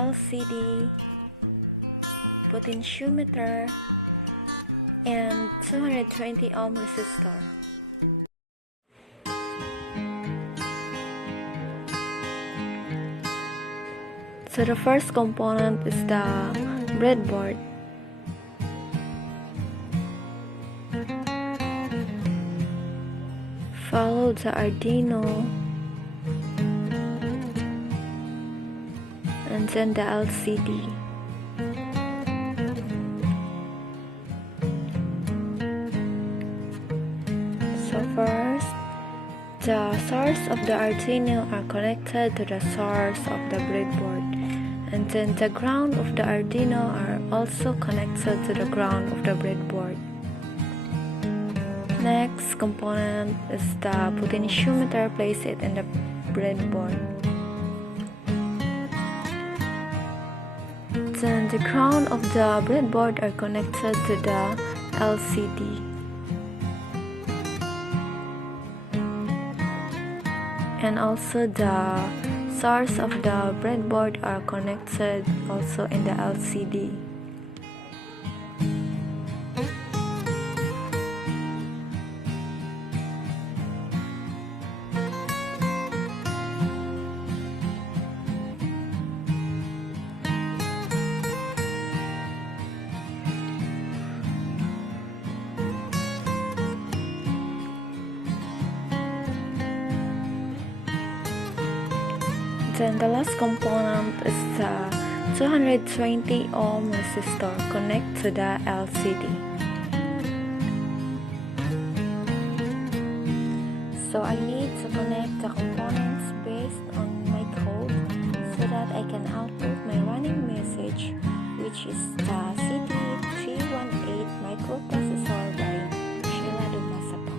LCD, potentiometer, and 220 ohm resistor. So the first component is the breadboard. Follow the Arduino, and then the LCD. So first, the source of the Arduino are connected to the source of the breadboard, and then the ground of the Arduino are also connected to the ground of the breadboard. Next component is the potentiometer. Place it in the breadboard. Then the ground of the breadboard are connected to the LCD. And also the source of the breadboard are connected also in the LCD. Then the last component is the 220 ohm resistor. Connect to the LCD. So I need to connect the components based on my code so that I can output my running message, which is the CD318 microprocessor by Shiela Dumasapal.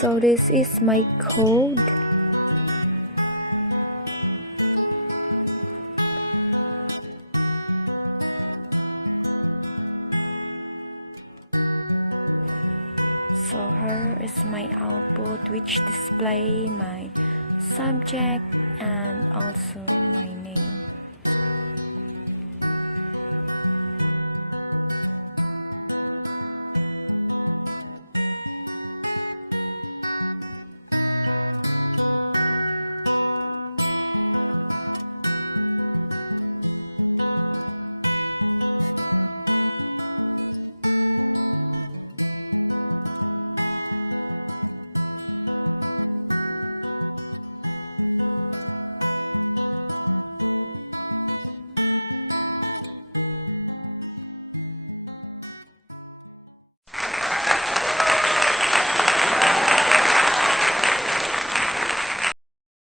So this is my code.